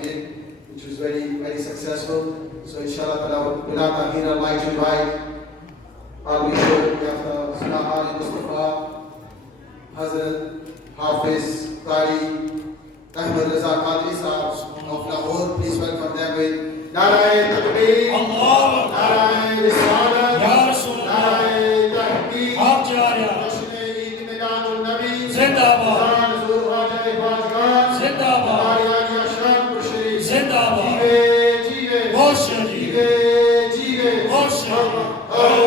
meeting, which was very successful. So inshallah, without Amir, I'd like to invite our leader, Dr. Salah Ali Mustafa, Hazrat Hafiz Qari Ahmed Raza Qadri Sahab of Lahore. Please welcome them with Narae Takbir, Narae Risalat, Narae Tahqiq, Jashn Eid Miladun Nabi, Zindabad, Huzur Khwaja Khwajgan, Zindabad, Hमारी आली Ashraf Musharraf, Zindabad, जीवे जीवे, जीवे जीवे, Allah,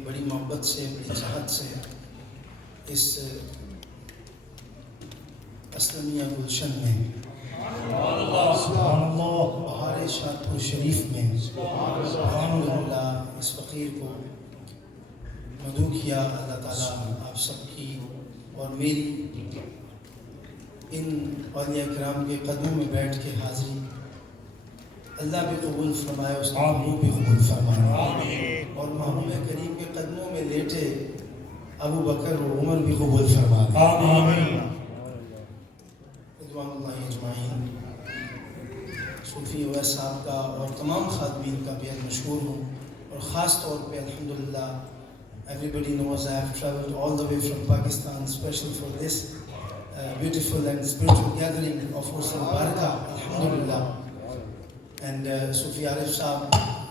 बड़ी मोहब्बत से, बड़ी चाहत से इस असलमिया गुलशन में, बहार शादपुर शरीफ में अल्हम्दुलिल्लाह इस फ़कीर को मदू किया। अल्लाह ताला आप सबकी और मेरी इन औलिया किराम के कदमों में बैठ के हाज़री अल्लाह भी कबूल फरमाए, उसका भी कबूल फरमाए, और महबूब करीम के कदमों में लेटे अबू बकर और उमर भी कबूल फरमाए। आमीन। सूफी अवैस साहब का और तमाम खादमीन का बेहद मशहूर हूँ, और ख़ास तौर पे अल्हम्दुलिल्लाह everybody knows I have travelled all the way from Pakistan special for this beautiful and spiritual gathering of Urus al-Barakah, alhamdulillah. And Sufi Arif Saab,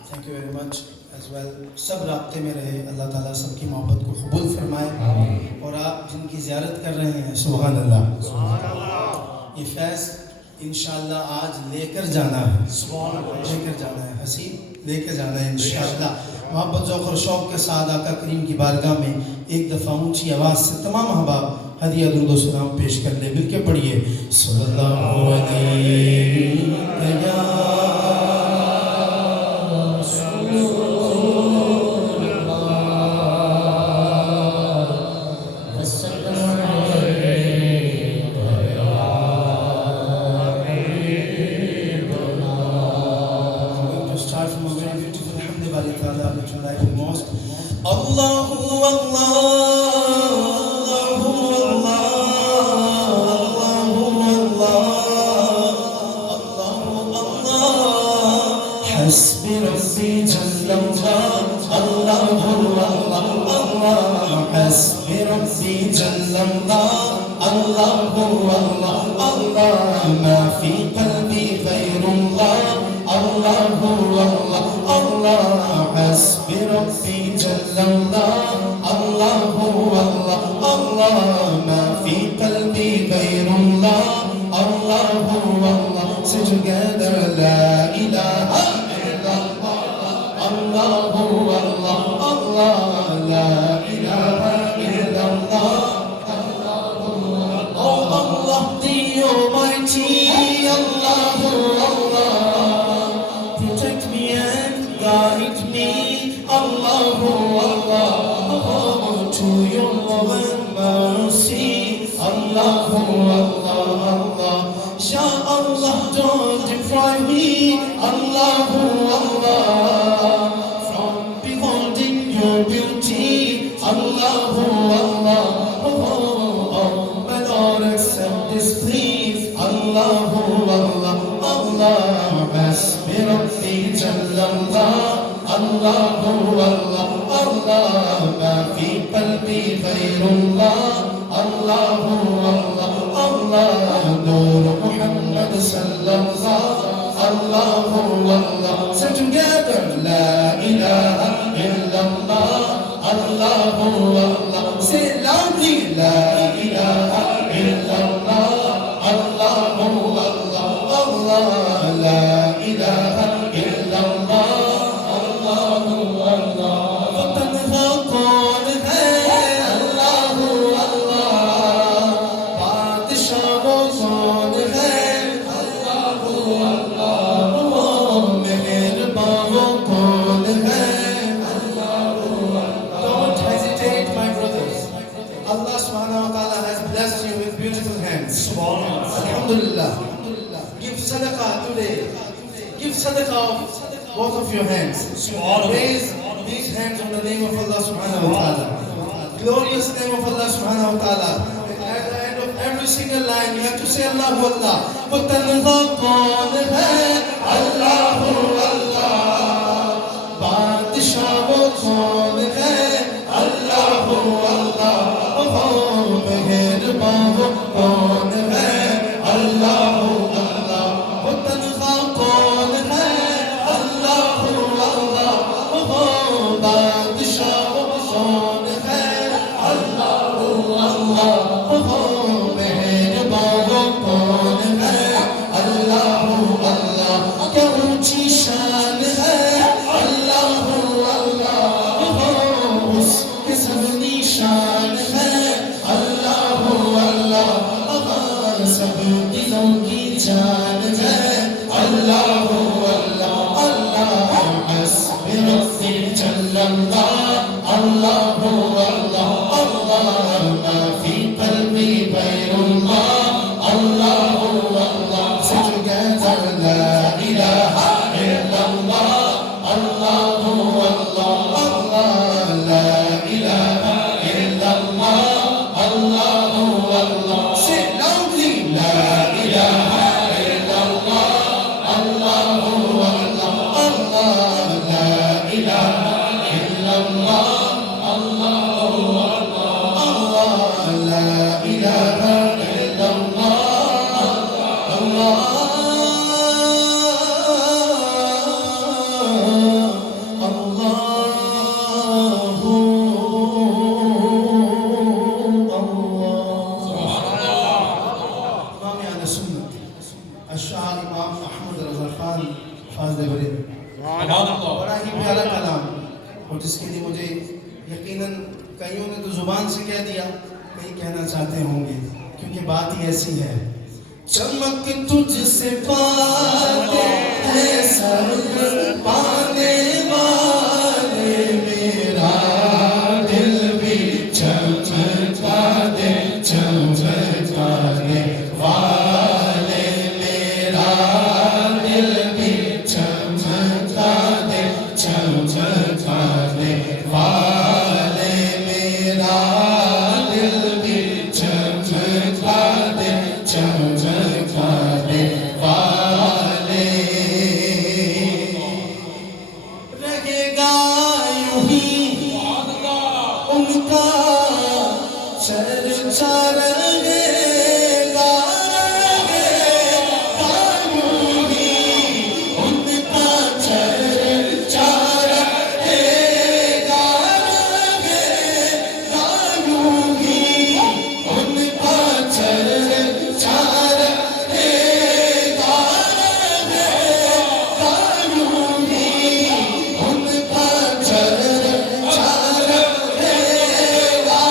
thank you very much as well. सब राब्ते में रहे, अल्लाह ताला सबकी मोहब्बत को कबूल फरमाए, और आप जिनकी ज़ियारत कर रहे हैं सुभान अल्लाह, ये फैज़ इंशाअल्लाह आज लेकर जाना है, लेकर जाना है, हसीब लेकर जाना है इंशाअल्लाह। मोहब्बत ज़ौक़ और शौक़ के साथ आका करीम की बारगाह में एक दफ़ा ऊँची आवाज़ से तमाम अहबाब हदिया दुरूद व सलाम पेश कर ले। मिल के पढ़िए सल्लल्लाहु अलैहि sadaqah of both of your hands. Raise these hands in the name of Allah subhanahu wa ta'ala. Glorious name of Allah subhanahu wa ta'ala. At the end of every single line, you have to say Allahu Allah. वो तन्हा कौन है? Allahu Allah. बादशाह वो कौन है? Allahu Allah. ओ मेहरबान वो कौन है? Allahu Allah. वो तन्हा कौन है? Allahu Allah. ओ बादशाह वो कौन है? Allahu Allah. ओ मेहरबान वो कौन है? Allahu Allah. क्या ऊंची शान है? Allahu Allah. उसके सब निशान है? Allahu Allah. सब दिलों की जान है? Allahu Allah. Allah हस्बी रब्बी जल्लल्लाह. Allahu Allah. Allah मा फी क़ल्बी गैरुल्लाह. Allahu Allah. Say together la ilaha illallah. Allahu Allah. Allah la ilaha illallah. Allahu Allah. Say loudly la ilaha illallah. Allahu Allah. Allah la ilaha illallah. Allahu Allah. Allah la ilaha illallah. बड़ा ही प्यारा कलाम, और जिसके लिए मुझे यकीनन कईयों ने तो जुबान से कह दिया, कई कहना चाहते होंगे, क्योंकि बात ही ऐसी है। चमक तुझसे पाते हैं सर पाने वाले, मेरा दिल भी चमका दे चमका दे वाले, मेरा दिल भी चमका दे चमका दे वाले, मेरा दिल भी चमका दे चमका दे वाले। रहेगा यूं ही उनका चर्चा रहेगा, रहेगा यूं ही उनका चर्चा रहेगा, रहेगा यूं ही उनका चर्चा रहेगा, रहेगा यूं ही उनका चर्चा रहेगा, रहेगा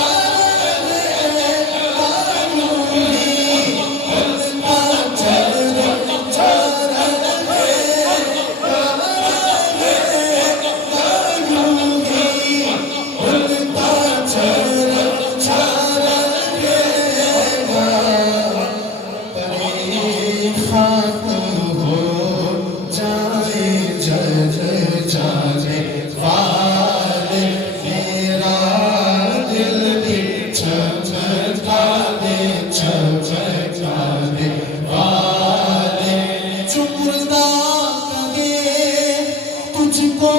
यूं ही उनका चर्चा रहेगा, रहेगा यूं ही उनका चर्चा रहेगा। परे खाक हो जाए जज जाने वाले, मेरा दिल भी चमका दे चमका दे वाले, जो मुर्दा कहे तुझको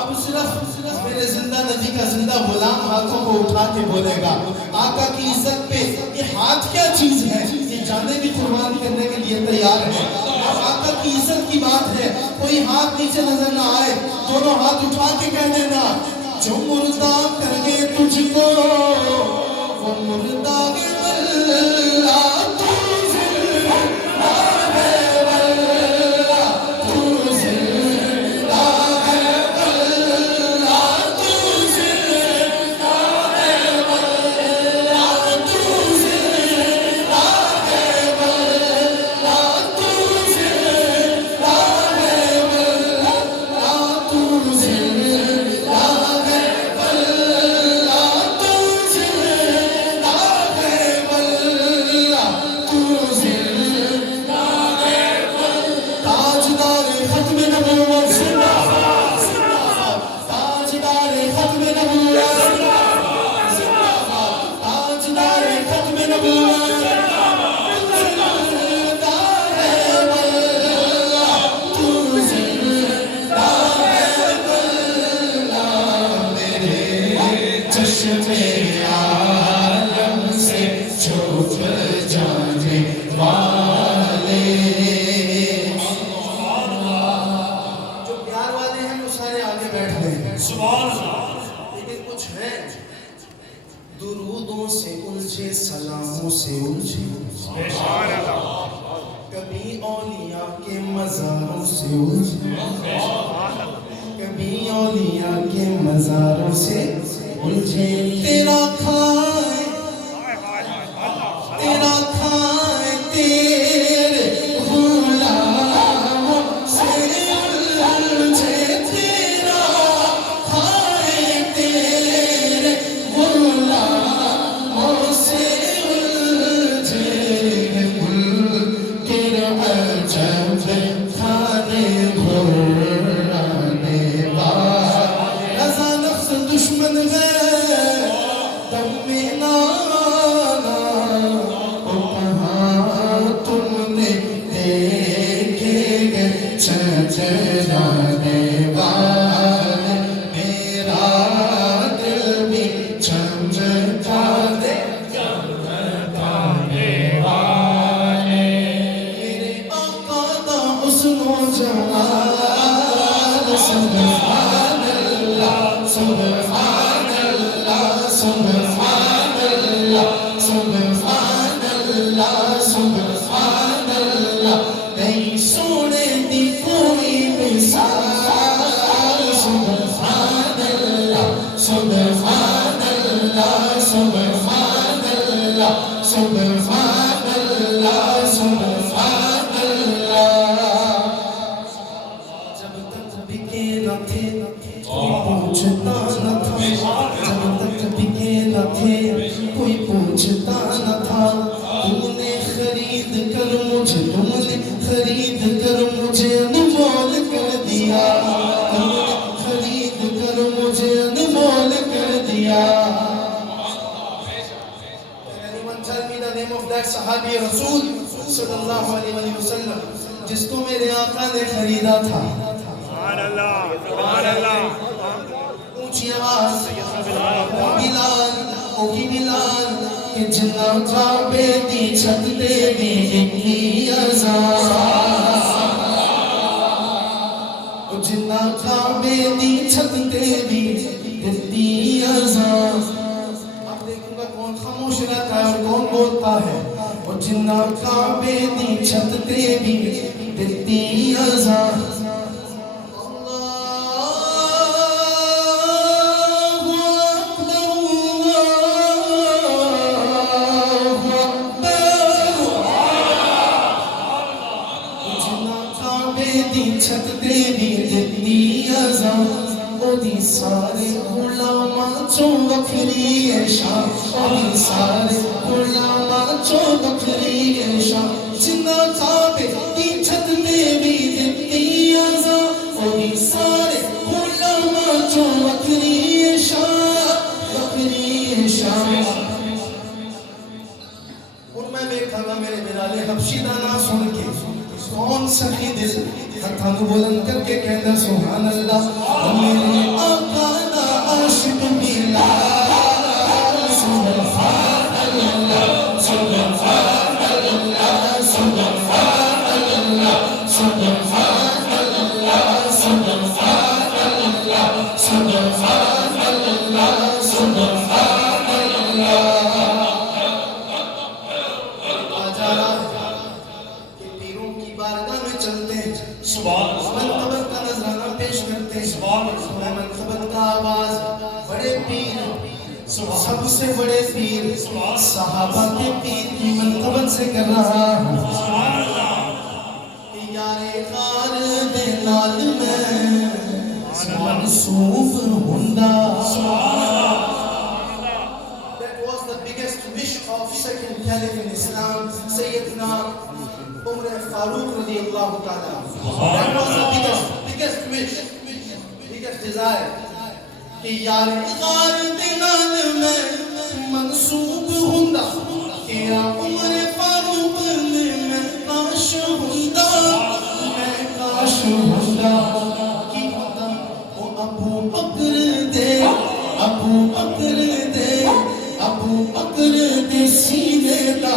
अब सिर्फ मेरे जिंदा नबी का जिंदा गुलाम हाथों को उठा के बोलेगा, आका की इज्जत पे ये हाथ क्या चीज है, ये जाने भी कुर्बान करने के लिए तैयार है। अब आका की इज्जत की बात है, कोई हाथ नीचे नजर ना आए, दोनों हाथ उठा के कह देना, जो मुर्दा करके तुझको वो मुर्दा है वल्ला, तू जिंदा है वल्ला, तू जिंदा है वल्ला, तू जिंदा है वल्ला, तू जिंदा है वल्ला, तू जिंदा है वल्ला, तू जिंदा है वल्ला, तू जिंदा है वल्ला। के मज़ारों से उलझे, कभी औलिया के मज़ारों से उलझे। तेरा खाए तेरे गुलामों से उलझे, तेरा खाए तेरे गुलामों से उलझे। मुनकिर अजब खाने घुराने वाले, रज़ा नफ्स दुश्मन है दम में नाना, ओ कहाँ तुमने देखे चचराने वाले, मेरा दिल भी चमका दे चमकाने वाले। मेरे आका दा हुस्न जमाल, सुभान अल्लाह सुभान अल्लाह सुभान अल्लाह सुभान अल्लाह सुभान अल्लाह। नहीं सोने दी कोई मिसाल, सुभान अल्लाह सुभान अल्लाह सुभान अल्लाह सुभान अल्लाह सुभान अल्लाह। जब तक बिके न थे कोई पूछता न था, जब तक बिके न थे कोई पूछता न था। तुमने खरीद कर मुझे, तुमने खरीद कर मुझे अनमोल कर दिया, तुमने खरीद कर मुझे अनमोल कर दिया। Anyone tell me the name of that Sahabi Rasul sallallahu alaihi wasallam जिसको मेरे आका ने खरीदा था? ऊंची आवाज बिलाल, ओ की बिलाल के जिन्ना काबे दी छत ते भी निकली अज़ान, ओ जिन्ना काबे दी छत ते भी निकली अज़ान। अब देखूंगा कौन खामोश रहता है और कौन बोलता है। ओ जिन्ना काबे दी छत ते भी निकली अज़ान। छत तेरी दिल्ली अज़ान, ओदी सारे गुलामा चो बखरी है शान, ओदी सारे गुलामा चो बखरी है शान। जिन्ना काबे दी छत तेरी दिल्ली अज़ान, ओदी सारे गुलामा चो बखरी है शान, बखरी है शान। और मैं देखा मेरे बिलाले हबशी दा नाम सुन के कौन सखी दिल हथानु बुलंद करके कहना सुभान अल्लाह। मेरे आका दा आशिक बिलाल, सुभान अल्लाह सुभान अल्लाह सुभान अल्लाह सुभान अल्लाह सुभान अल्लाह सुभान अल्लाह सुभान अल्लाह। चलते हैं मनकबत का नजराना पेश करते हैं। मनकबत का आवाज बड़े पीर, सबसे बड़े पीर सहाबा के पीर की मनकबत से कर रहा हूँ। यारे कार दे नाल में मनसूब हुंदा। That was the biggest wish of second caliph in Islam, Sayyidina Umar Farooq radiyallahu ta'ala. That was the biggest wish, biggest desire. कि यार ग़ार दिनाल में मंसूब हुंदा, कि या उमर फारूक में काश हुंदा, मैं काश हुंदा। कि होता वो अबू बकर दे, अबू बकर दे, अबू बकर दे सीने दा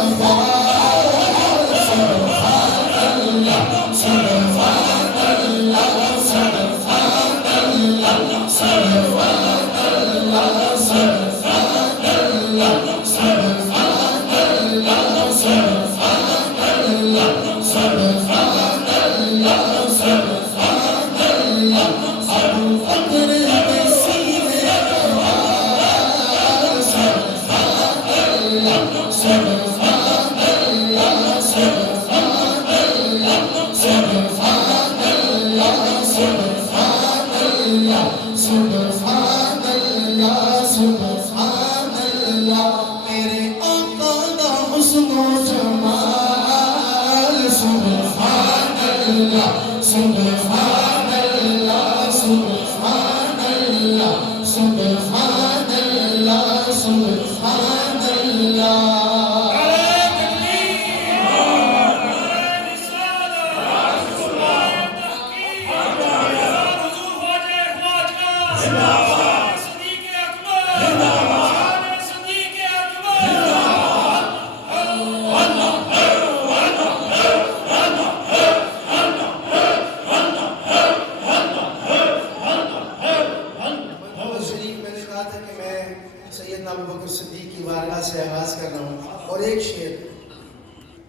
सैयदना अबू बकर सिद्दीक की वारगाह से आगाज कर रहा हूँ और एक शेर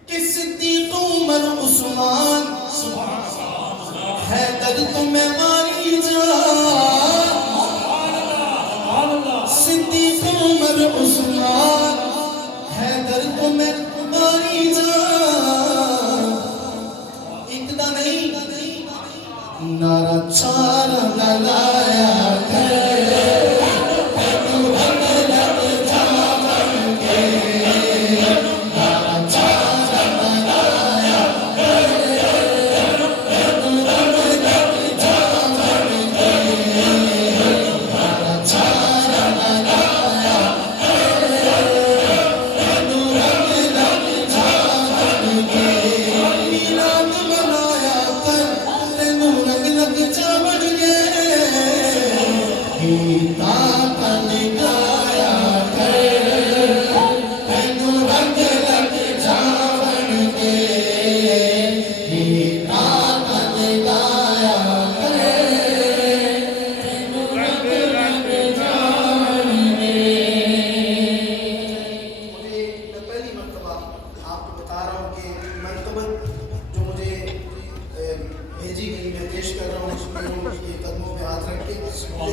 कि सिद्दीक उमर उस्मान हैदर तुम्हें मारी जा सिद्दीक उमर उस्मान हैदर तुम्हें मारी जा इतना नहीं नारा चारा लगाया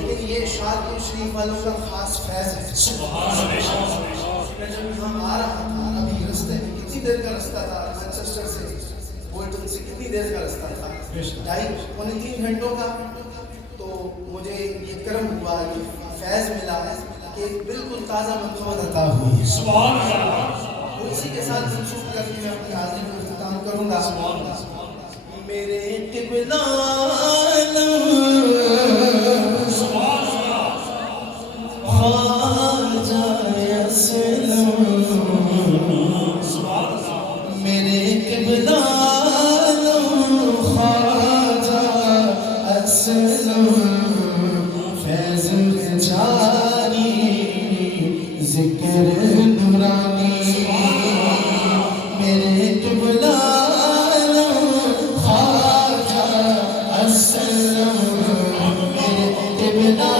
लेकिन ये शादी शरीफ वालों का खास फैज है। मैं जब यहाँ आ रहा था अभी रास्ते में कितनी देर का रास्ता था मैनचेस्टर से बोल्टन से कितनी देर का रास्ता था 2.5-3 घंटों का। तो मुझे ये कर्म हुआ ये फैज मिला है कि बिल्कुल ताज़ा मनक़बत अता हुई है। सुभान अल्लाह। तो इसी के साथ मंसूब करके मैं अपनी हाज़िरी को इख्तिताम करूँगा। मेरे क़िबला मेरे क़िबला ख्वाजा असलम फैज़ जारी ज़िक्र नूरानी मेरे क़िबला ख्वाजा असलम मेरे क़िबला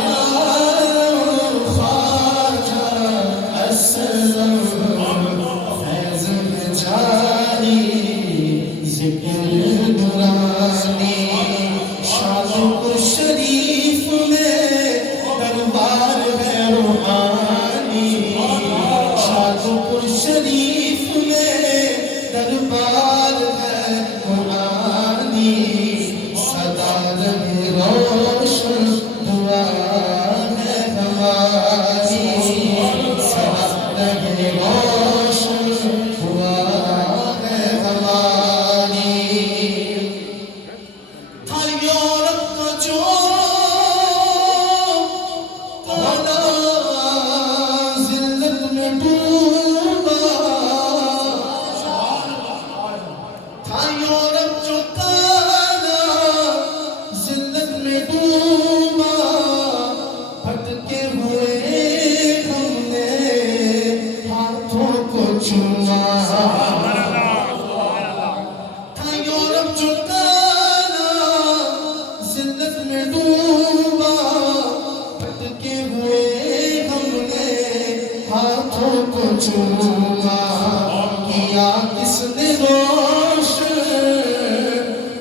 किया किसने रोशन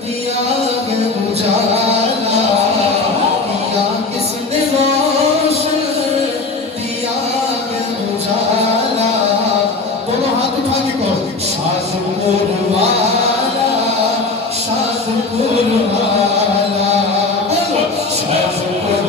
दिया है उजाला किया किसने रोशन दिया है उजाला दोनों हाथ उठा के कहो शाज़पुर वाला शाज़पुर वाला शाज़पुर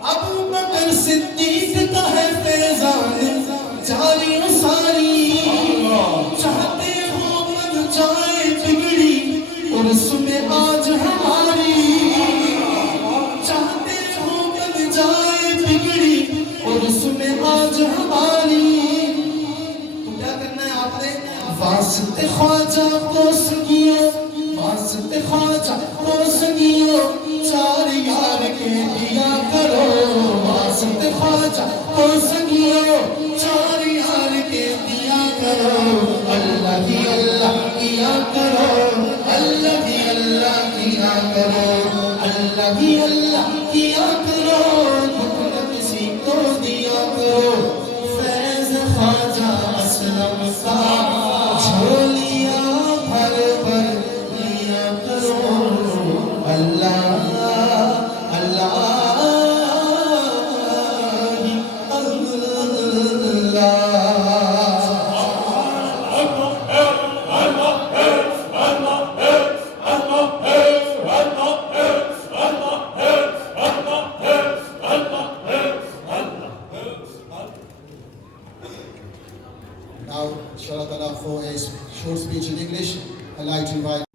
अबू बकर सिद्दीक का है फैजान जारी सारी, चाहते हो बन जाए बिगड़ी उर्स में आज हमारी, चाहते हो बन जाए बिगड़ी उर्स में आज हमारी। तो क्या करना है आपने? वास्ते ख्वाजा को सगियो, वास्ते ख्वाजा को सगियो, चार यार के दिया करो। वास्ते ख्वाजा को सगियो, चार यार के दिया करो। अल्लाह ही अल्लाह किया करो, अल्लाह ही अल्लाह किया करो, अल्लाह ही अल्लाह किया करो। दुख किसी को दिया करो। फैज़ ख्वाजा असलम सा झोलिया भर भर लिया करो। अल्लाह अल्लाह ही अल्लाह। Now, inshallah, for a short speech in English, I'd like to invite